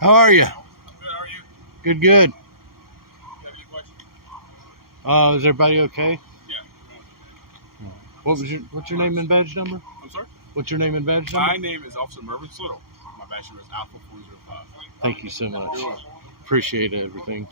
How are you? Good, how are you? Good, good. You have any questions? Is everybody okay? Yeah. What's your name and badge number? I'm sorry? What's your name and badge number? My name is Officer Mervin Slittle. My badge number is Alpha 405. Thank you so much. Appreciate everything.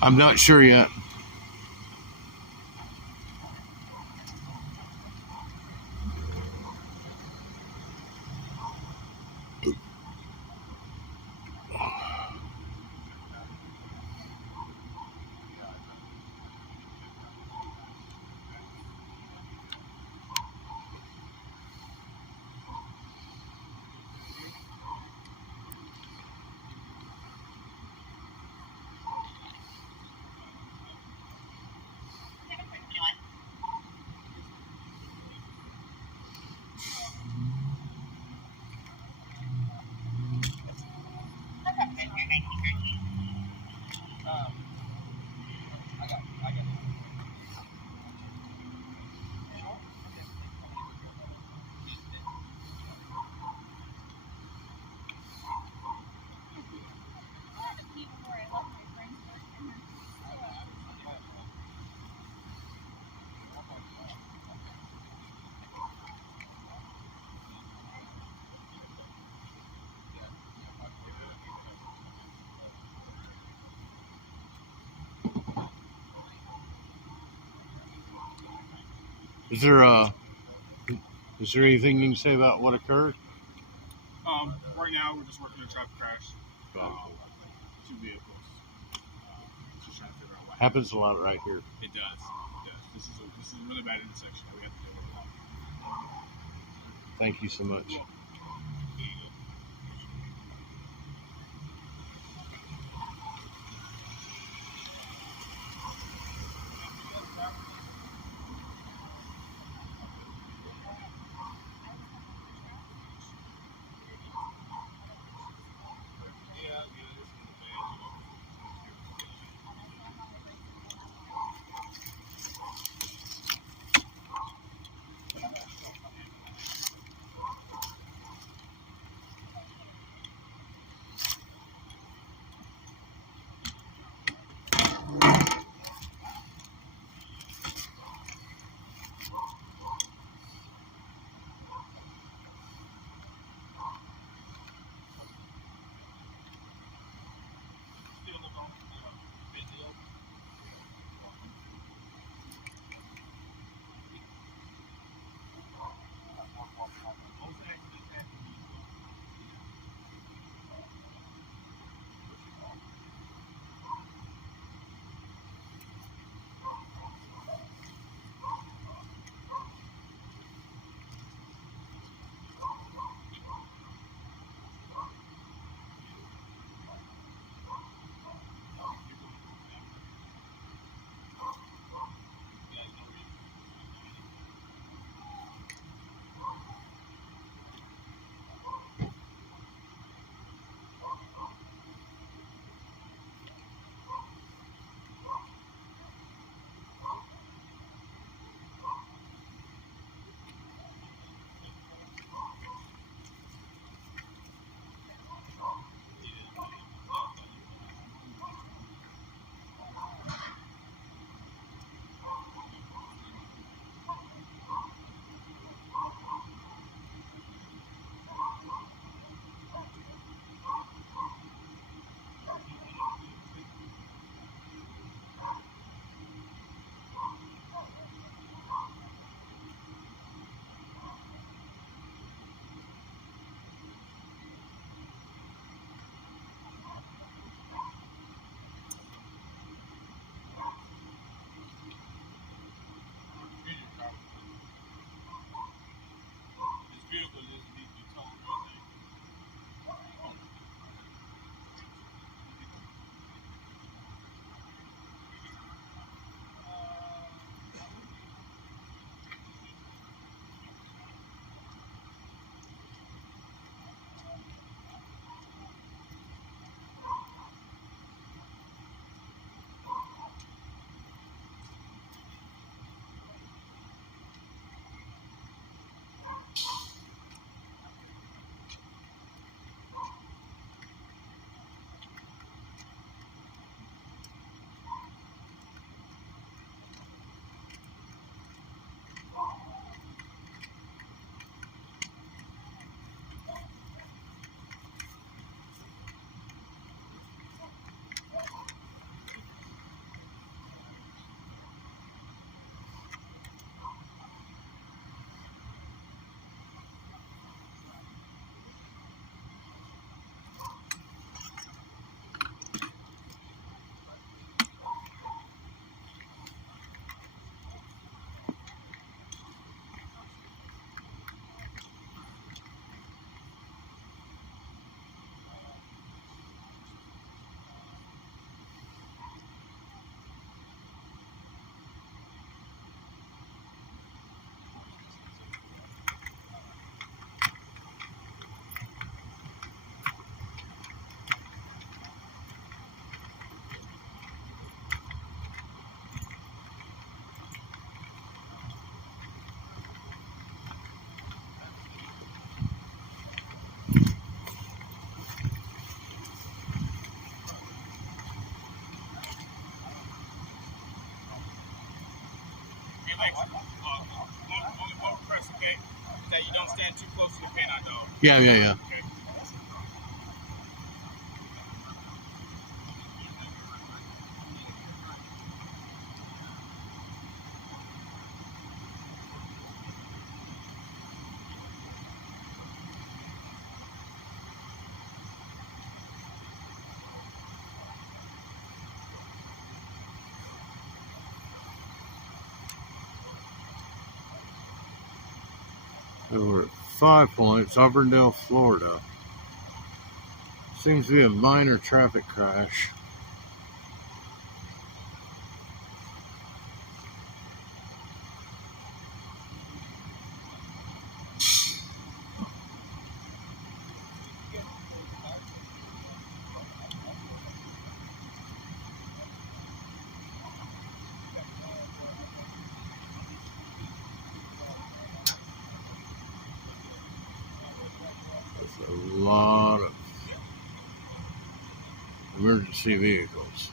I'm not sure yet. Is there anything you can say about what occurred? Right now, we're just working a traffic crash. Two vehicles. Just trying to figure out what happened. Happens a lot right here. It does. It does. This is a really bad intersection that we have to deal with a lot. Thank you so much. thanks. Only one request, okay? That you don't stand too close to the canine dog. Yeah. Okay. So we're at 5 Points, Auburndale, Florida. Seems to be a minor traffic crash. There's a lot of emergency vehicles.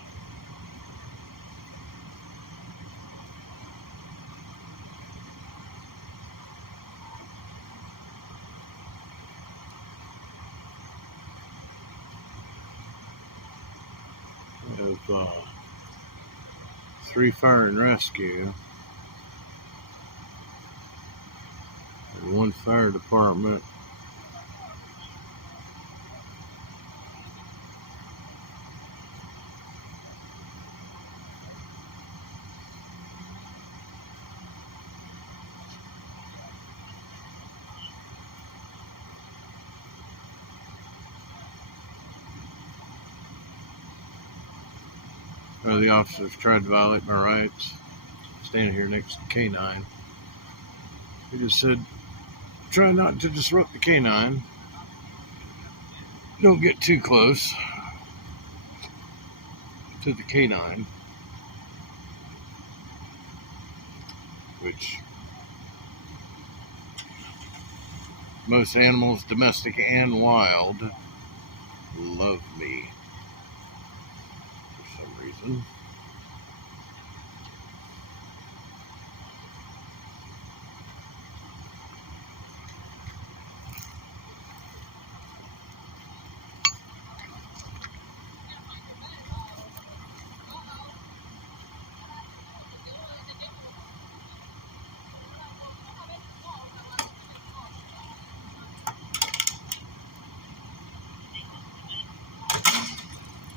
We have 3 fire and rescue and 1 fire department. The officers tried to violate my rights. Standing here next to the K9. He just said, try not to disrupt the K9. Don't get too close to the K9. Which most animals, domestic and wild, love me for some reason.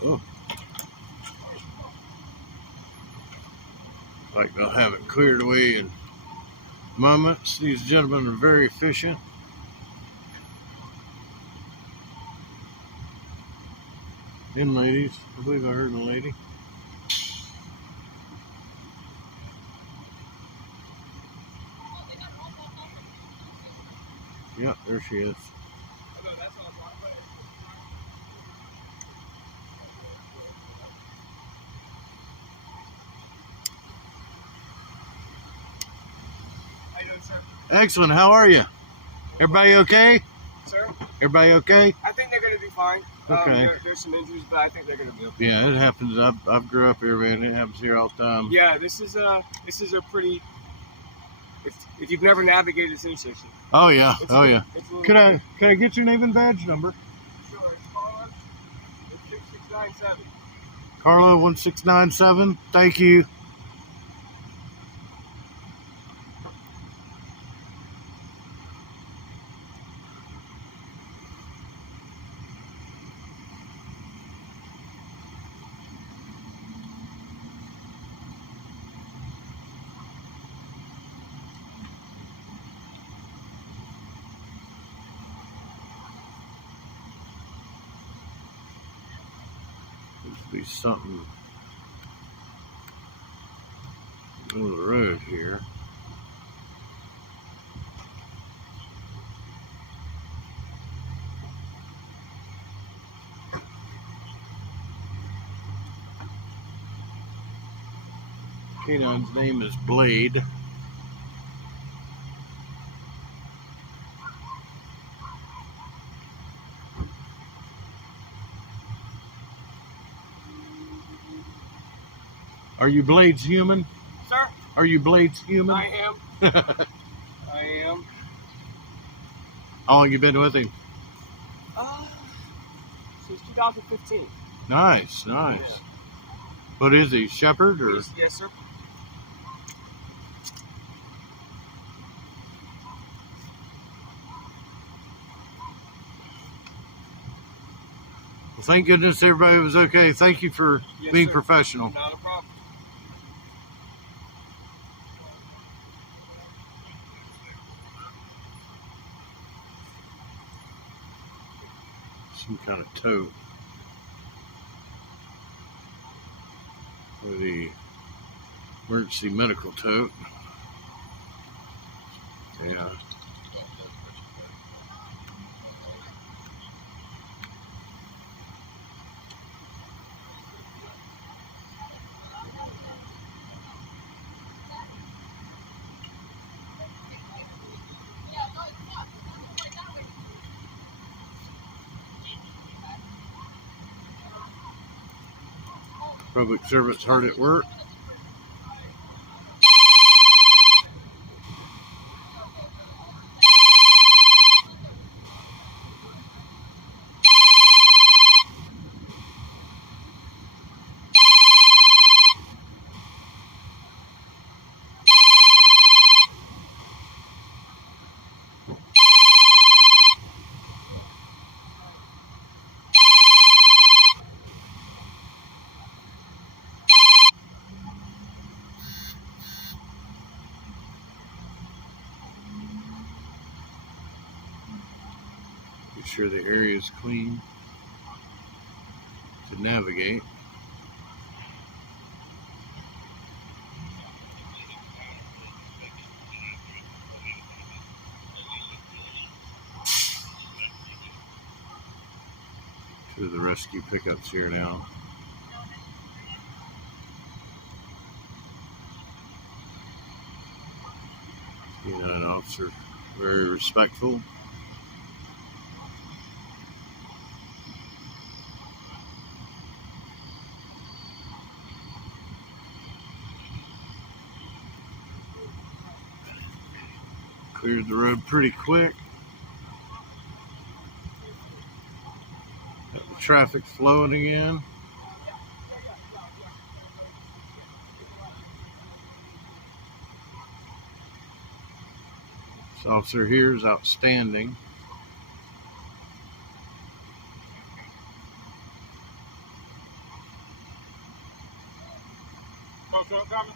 Oh. Like they'll have it cleared away in moments. These gentlemen are very efficient. And ladies. I believe I heard a lady. Yeah, there she is. How you doing, sir? Excellent. How are you? Everybody okay? Sir? Everybody okay? I think they're going to be fine. Okay. There's some injuries, but I think they're going to be okay. Yeah, it happens. I've grew up here, man. It happens here all the time. Yeah, this is a pretty. If you've never navigated this intersection. Oh yeah. It's Oh a- yeah. it's a little Could bit- I get your name and badge number? Sure, it's Carla. It's 6697. Carlo 1697. Thank you. Must be something on the road here. Canine's name is Blade. Are you Blade's human? Sir? Are you Blade's human? I am. I am. How long you been with him? Since 2015. Nice. Yeah. What is he, shepherd or? Yes, sir. Well, thank goodness everybody was okay. Thank you for being professional. Not a problem. Some kind of tote for the emergency medical tote. Yeah. Public servants hard at work. Make sure the area is clean to navigate. To the rescue pickups here now. An officer, very respectful. Cleared the road pretty quick. Got the traffic flowing again. This officer here is outstanding. Coming.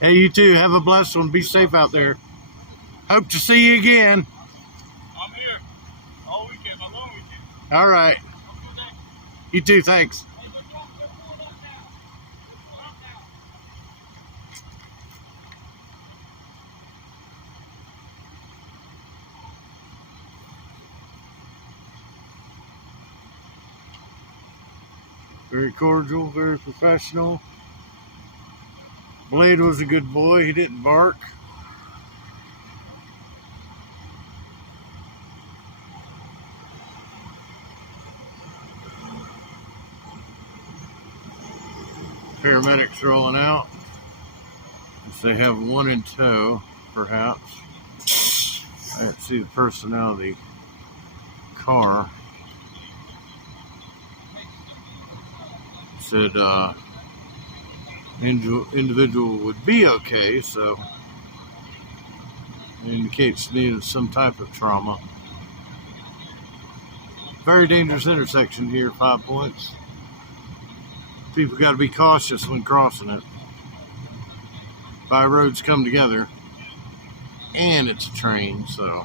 Hey, you too. Have a blessed one. Be safe out there. Hope to see you again. I'm here all weekend, my long weekend. All right. You too. Thanks. Very cordial, very professional. Blade was a good boy. He didn't bark. Paramedics rolling out. If they have one in tow, perhaps. I didn't see the person out of the car. Said individual would be okay, so it indicates needed some type of trauma. Very dangerous intersection here, 5 Points. People got to be cautious when crossing it. 5 roads come together, and it's a train, so.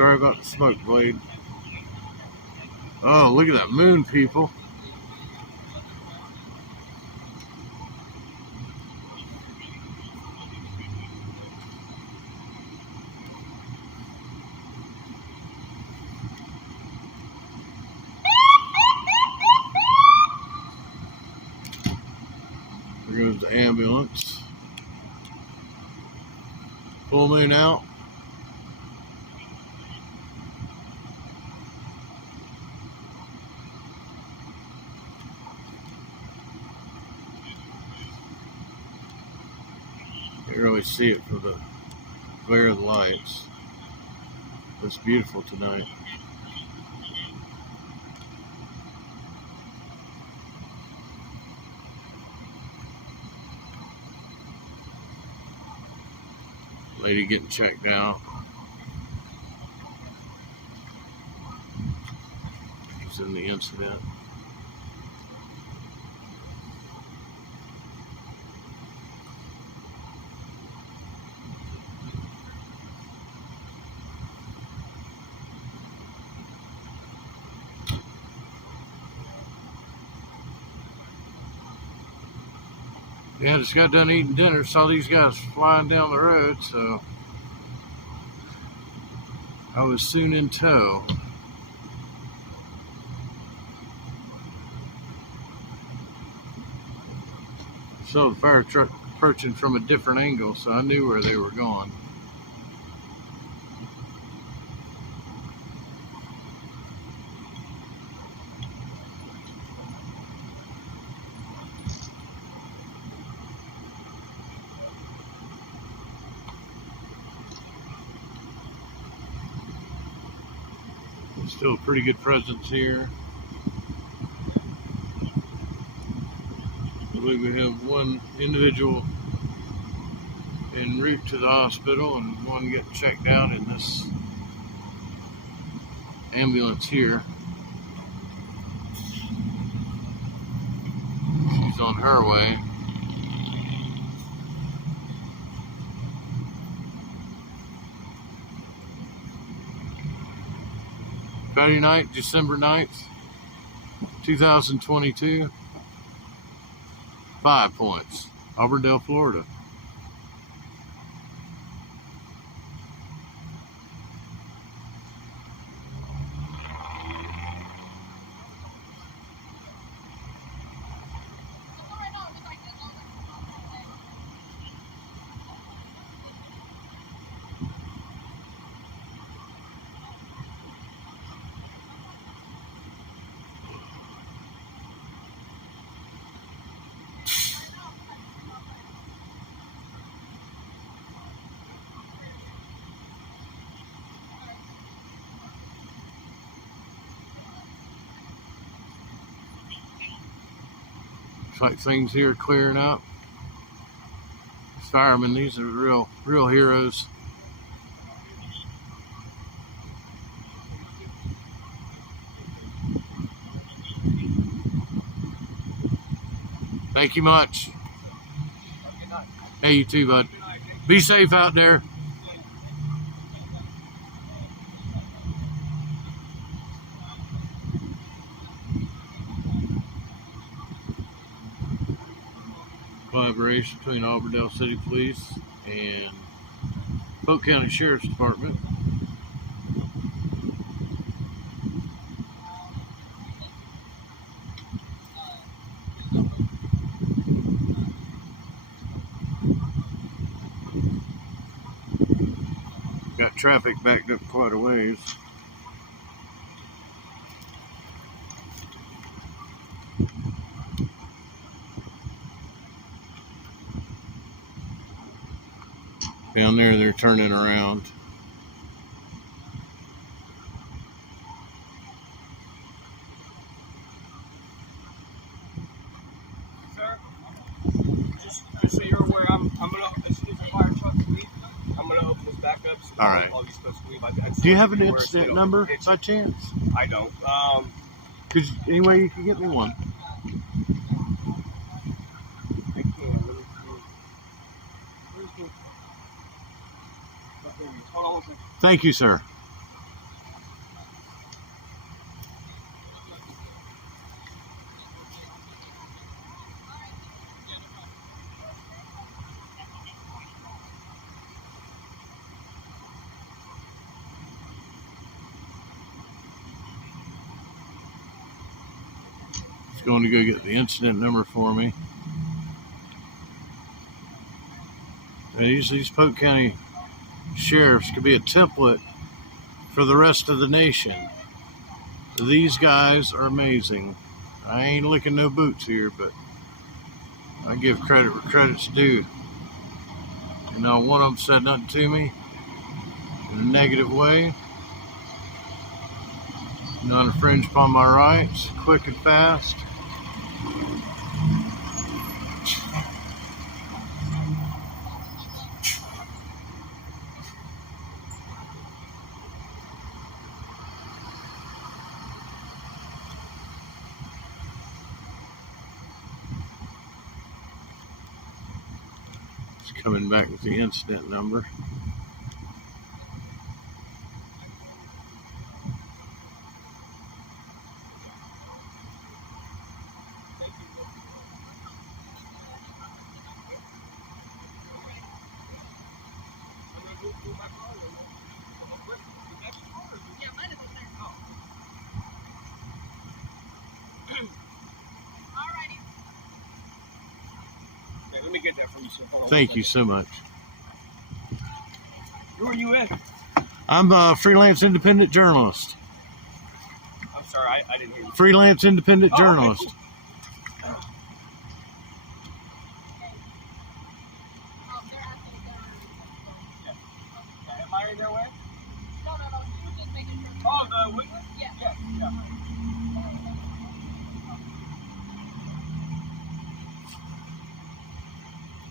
Sorry about the smoke blade. Oh, look at that moon, people. There goes the ambulance. Full moon out. You can really see it for the glare of the lights. It's beautiful tonight. Lady getting checked out. She's in the incident. Yeah, just got done eating dinner, saw these guys flying down the road, so I was soon in tow. Saw the fire truck approaching from a different angle, so I knew where they were going. Still a pretty good presence here. I believe we have one individual en route to the hospital and one getting checked out in this ambulance here. She's on her way. Friday night, December 9th, 2022. 5 points. Auburndale, Florida. Looks like things here are clearing up. Firemen, these are real heroes. Thank you much. Hey, you too, bud. Be safe out there. Collaboration between Auburndale City Police and Polk County Sheriff's Department. Got traffic backed up quite a ways. Down there, they're turning around. Sir, just so you're aware, I'm gonna, as soon as the fire truck leaves, I'm gonna open this back up. So All right. all these folks can leave. Do you have an incident number by chance? I don't. Any way you can get me one? I can. Let me see. Where's the? Oh, there he is. Hold on one second. Thank you, sir. He's going to go get the incident number for me. These Polk County sheriffs could be a template for the rest of the nation. These guys are amazing. I ain't licking no boots here, but I give credit where credit's due. You know, one of them said nothing to me in a negative way. Not infringe upon my rights, quick and fast. It's coming back with the incident number. Let me get that from you, sir. Thank you so much. Who are you with? I'm a freelance independent journalist. I'm sorry, I didn't hear you. Freelance independent journalist. Okay, cool. Yeah, am I in their way? No, you were just making sure. Oh, the witness? Yeah.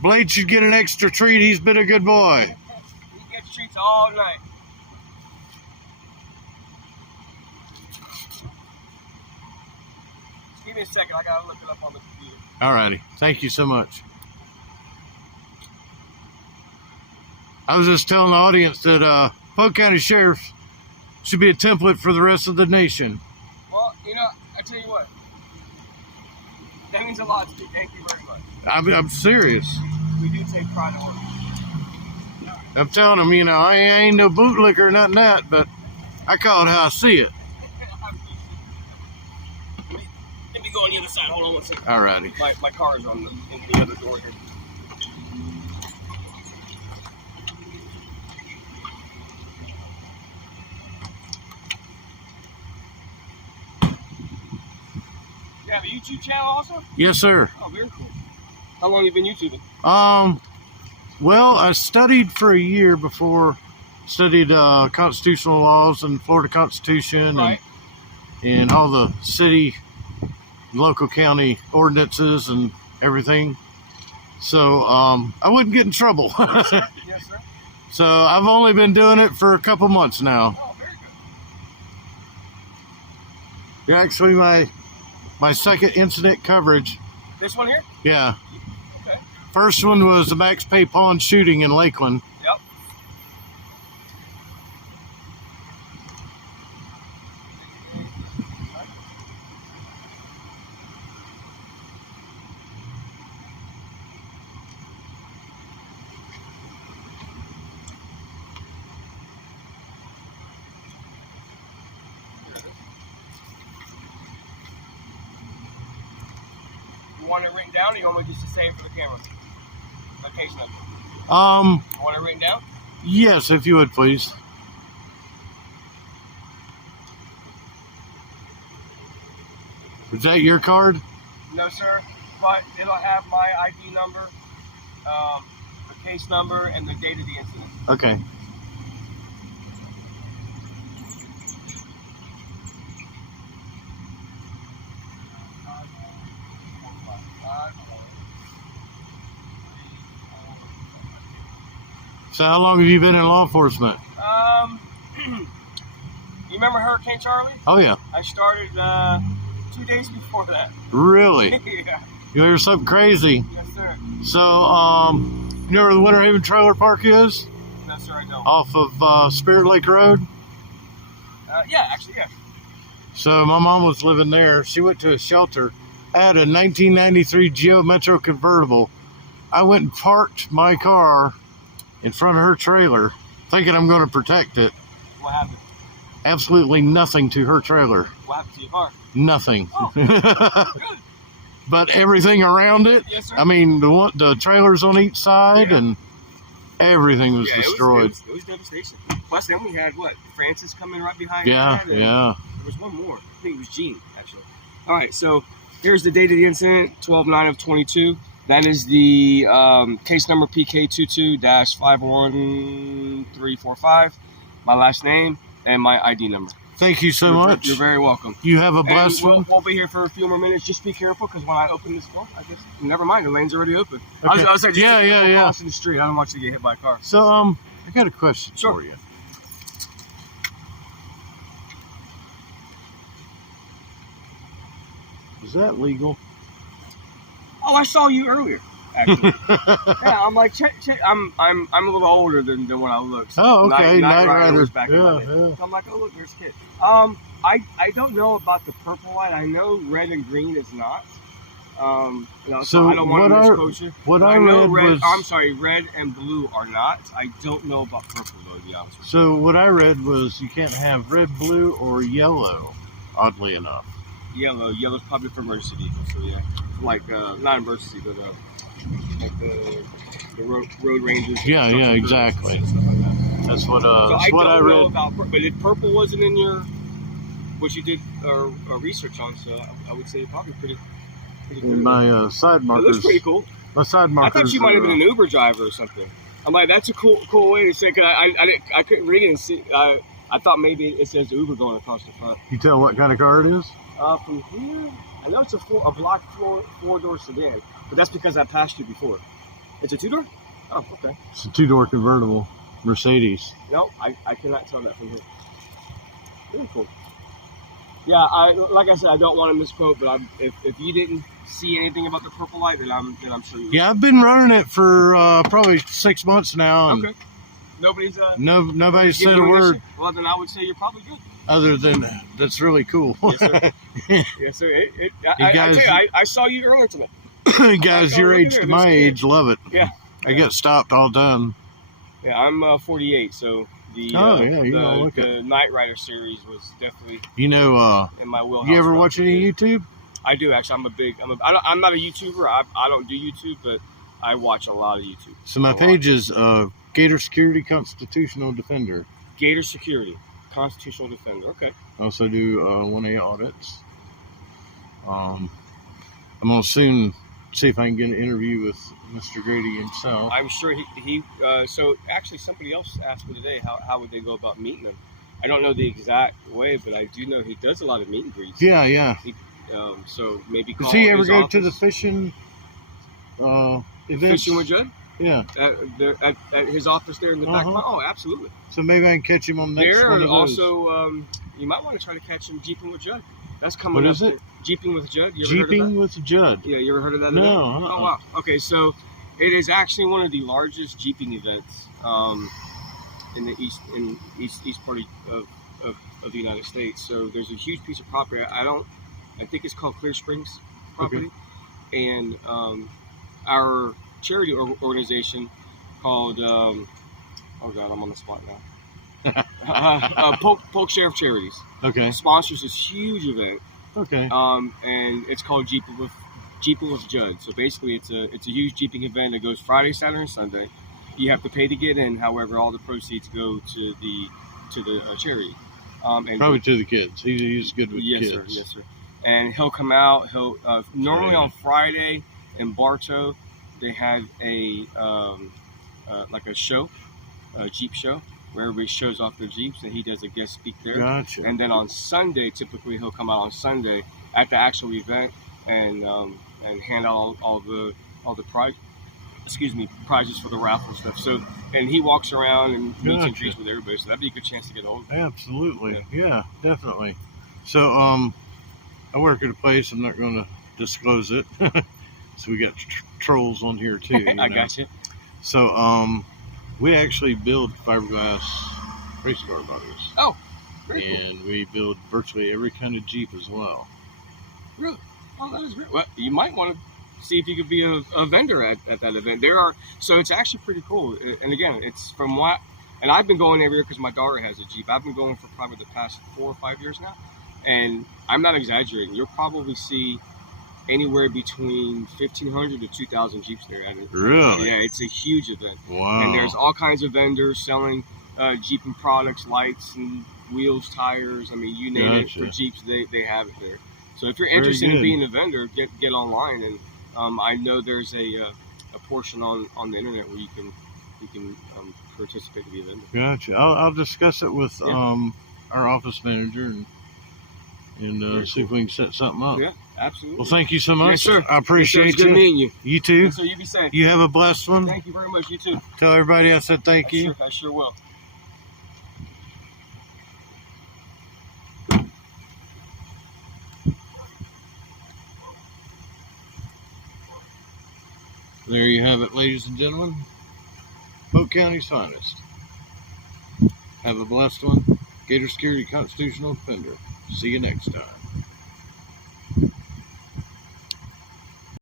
Blade should get an extra treat. He's been a good boy. He gets treats all night. Just give me a second. I gotta look it up on the computer. Alrighty. Thank you so much. I was just telling the audience that Polk County Sheriff should be a template for the rest of the nation. Well, you know, I tell you what. That means a lot to me. Thank you very much. I'm serious. We do take pride in work. I'm telling them, you know, I ain't no bootlicker or nothing that, but I call it how I see it. Let me go on the other side. Hold on one second. Alrighty. My car is in the other door here. You have a YouTube channel also? Yes, sir. Oh, very cool. How long have you been YouTubing? Well, I studied for a year before, studied constitutional laws and Florida Constitution Right. and all the city, local county ordinances and everything. So I wouldn't get in trouble. Yes, sir. So I've only been doing it for a couple months now. Oh, very good. Yeah, actually, my second incident coverage. This one here? Yeah. Okay. First one was the Max Pay Pawn shooting in Lakeland. Yep. You want it written down, or you want me just to say it for the camera? My case number. You want it written down? Yes, if you would, please. Is that your card? No, sir. But it'll have my ID number, the case number, and the date of the incident. Okay. So how long have you been in law enforcement? You remember Hurricane Charlie? Oh, yeah. I started 2 days before that. Really? Yeah. You hear something crazy. Yes, sir. So, you know where the Winter Haven Trailer Park is? No, sir, I don't. Off of Spirit Lake Road? Yeah, actually, yeah. So my mom was living there. She went to a shelter. I had a 1993 Geo Metro convertible. I went and parked my car in front of her trailer, thinking I'm going to protect it. What happened? absolutely nothing to her trailer. What happened to your car? Nothing. Oh, good. But everything around it, Yes, sir. I mean, the trailers on each side and everything was destroyed. It was devastation. Plus, then we had Francis coming right behind. Yeah, that, and yeah. There was one more. I think it was Gene, actually. All right, so here's the date of the incident: 12/9/22. That is the case number PK22-51345. My last name and my ID number. Thank you so much. You're very welcome. You have a blessed And one. we'll be here for a few more minutes. Just be careful, because when I open this door, never mind. The lane's already open. Okay. I was like, Yeah. Crossing the street. I don't want you to get hit by a car. So, I got a question for you. Is that legal? Oh, I saw you earlier. Actually, yeah. I'm like, check. I'm a little older than when I look. So Oh, okay. Night Rider. was back in my day. Yeah. So I'm like, oh look, there's a kid. I don't know about the purple light. I know red and green is not. So I don't want to misquote you. What I know read was. I'm sorry, red and blue are not. I don't know about purple though, to be honest with you. So what I read was you can't have red, blue, or yellow. Oddly enough. Yellow's probably for emergency vehicles. So yeah, like not emergency, but like the road rangers. Yeah, exactly. And stuff like that. That's what So what I read. But if purple wasn't in your what you did research on, so I would say probably pretty good. In my side It markers. looks pretty cool. My side markers. I thought you might have been an Uber driver or something. I'm like, that's a cool way to say. Cause I couldn't read it and see. I thought maybe it says Uber going across the front. You tell what kind of car it is? From here, I know it's a block four-door sedan, but that's because I passed you before. It's a two-door? Oh, okay. It's a 2-door convertible Mercedes. No, I cannot tell that from here. Very cool. Yeah, like I said, I don't want to misquote, but if you didn't see anything about the purple light, then I'm sure you. Yeah, I've been running it for probably 6 months now. And okay. Nobody's nobody's said a word. Issue? Well, then I would say you're probably good. Other than that's really cool. Yes, sir. Yes, sir. I saw you earlier today. Guys your age to my age love it. Yeah. I get stopped all done. Yeah, I'm 48, so the the Knight Rider series was definitely in my wheelhouse. You ever watch any YouTube? I do actually. I'm not a YouTuber. I don't do YouTube, but I watch a lot of YouTube. So my page is Gator Security Constitutional Defender. Gator Security Constitutional Defender. Okay. I also do 1A audits. I'm gonna soon see if I can get an interview with Mr. Grady himself. I'm sure he so actually somebody else asked me today how would they go about meeting him. I don't know the exact way, but I do know he does a lot of meet and greets. Yeah. So maybe call does he ever his go office. to the fishing events? Fishing with Judd? Yeah. At his office there in the back. Oh, absolutely. So maybe I can catch him on the next there one of those. Also, you might want to try to catch him jeeping with Judd. That's coming What up. is it? Jeeping with Judd. You ever heard of that? Jeeping with Judd. Yeah, you ever heard of that? No. event? Oh wow. Okay, so it is actually one of the largest jeeping events in the east part of the United States. So there's a huge piece of property. I think it's called Clear Springs property, and our charity organization called oh god, I'm on the spot now. Polk Sheriff Charities. Okay. Sponsors this huge event. Okay. And it's called Jeeping with Judd. So basically, it's a huge jeeping event that goes Friday, Saturday, and Sunday. You have to pay to get in. However, all the proceeds go to the charity. And probably to the kids. He's good with kids. Yes, sir. And he'll come out. He'll normally on Friday in Bartow, they have a like a show, a Jeep show, where everybody shows off their Jeeps, and he does a guest speak there. Gotcha. And then on Sunday, typically he'll come out on Sunday at the actual event and hand out all the prizes for the raffle stuff. So, and he walks around and meets and greets with everybody. So that'd be a good chance to get hold of him. Absolutely. Yeah, definitely. So, I work at a place. I'm not going to disclose it. So we got trolls on here too. I got you. So, we actually build fiberglass race car bodies. Oh, very cool. And we build virtually every kind of Jeep as well. Really? Oh, that is great. Well, you might want to see if you could be a vendor at that event. So it's actually pretty cool. And again, it's from what And I've been going every year because my daughter has a Jeep. I've been going for probably the past 4 or 5 years now. And I'm not exaggerating. You'll probably see anywhere between 1,500 to 2,000 Jeeps there at it. Really? Yeah, it's a huge event. Wow. And there's all kinds of vendors selling Jeeping products, lights and wheels, tires. I mean, you name it for Jeeps, they have it there. So if you're interested in being a vendor, get online. And I know there's a portion on the internet where you can participate in the event. Gotcha. I'll discuss it with our office manager and see if we can set something up. Yeah, absolutely. Well, thank you so much. Yes, sir. I appreciate It's good meeting you. You too. So you be safe. You have a blessed one. Thank you very much. You too. Tell everybody I said thank you. I sure will. There you have it, ladies and gentlemen. Polk County's finest. Have a blessed one. Gator Security Constitutional Defender. See you next time.